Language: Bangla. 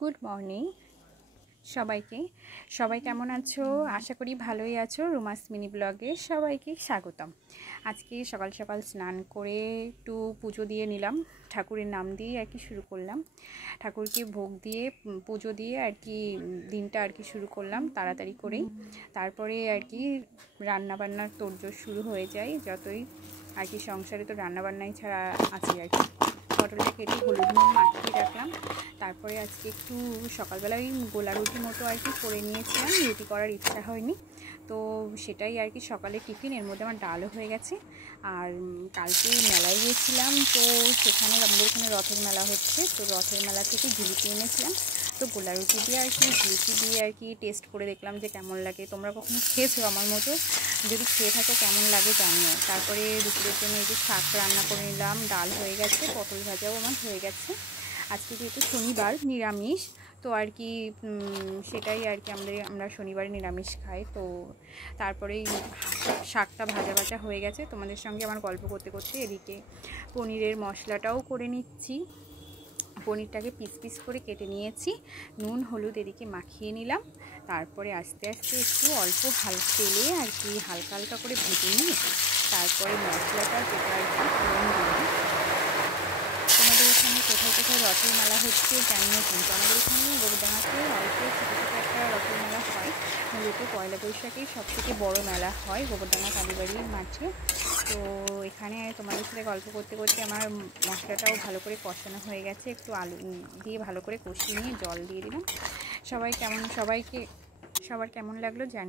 গুড মর্নিং সবাইকে। সবাই কেমন আছো? আশা করি ভালোই আছো। রুমাস মিনি ব্লগে সবাইকে স্বাগতম। আজকে সকাল সকাল স্নান করে একটু পুজো দিয়ে নিলাম, ঠাকুরের নাম দিয়ে আর কি শুরু করলাম। ঠাকুরকে ভোগ দিয়ে পুজো দিয়ে আর কি দিনটা আর কি শুরু করলাম তাড়াতাড়ি করেই। তারপরে আর কি রান্নাবান্নার তোড়জোড় শুরু হয়ে যায়। যতই আর কি সংসারে তো রান্নাবান্নাই ছাড়া আছে আর কি। পটলটা কেটে হলুদ নুন মাখিয়ে রাখলাম। তারপরে আজকে একটু সকালবেলায় গোলা রুটি মতো আর কি করে নিয়েছিলাম, রুটি করার ইচ্ছা হয়নি, তো সেটাই আর কি সকালে টিফিন। এর মধ্যে আমার ডালও হয়ে গেছে। আর কালকে মেলায় গিয়েছিলাম, তো সেখানে আমাদের এখানে রথের মেলা হচ্ছে, তো রথের মেলা থেকে জিলিপি এনেছিলাম। তো গোলা রুটি দিয়ে আর কি জিলিপি দিয়ে আর কি টেস্ট করে দেখলাম যে কেমন লাগে। তোমরা কখনো খেয়েছো আমার মতো? যদি খেয়ে থাকো কেমন লাগে জানিও। তারপরে দুপুরের জন্য এই যে শাক রান্না করে নিলাম, ডাল হয়ে গেছে, পটল ভাজাও আমার হয়ে গেছে। আজকে যেহেতু শনিবার নিরামিষ, তো আর কি সেটাই আর কি আমরা শনিবারে নিরামিষ খাই। তো তারপরেই শাকটা ভাজা হয়ে গেছে। তোমাদের সঙ্গে আমার গল্প করতে করতে এদিকে পনিরের মশলাটাও করে নিচ্ছি। পনিরটাকে পিস পিস করে কেটে নিয়েছি, নুন হলুদ এদিকে মাখিয়ে নিলাম। তারপরে আস্তে আস্তে একটু অল্প তেলে আর কি হালকা করে ভেজে নিয়ে তারপরে মশলাটা যেটা আর কি ফোড়ন দিলাম। তোমাদের এখানে কোথায় রথের মেলা হচ্ছে জানি না, কিন্তু আমাদের এখানে গোবরডাঙ্গাতে অল্প ছোটো একটা রথের মেলা হয়। মূলত পয়লা বৈশাখেই সবথেকে বড় মেলা হয় গোবরডাঙ্গা কালীবাড়ির মাঠে। তো এখানে তোমাদের সাথে গল্প করতে করতে আমার মশলাটাও ভালো করে কষানো হয়ে গেছে। একটু আলু দিয়ে ভালো করে কষিয়ে নিয়ে জল দিয়ে দিলাম। সবার কেমন লাগলো জানি।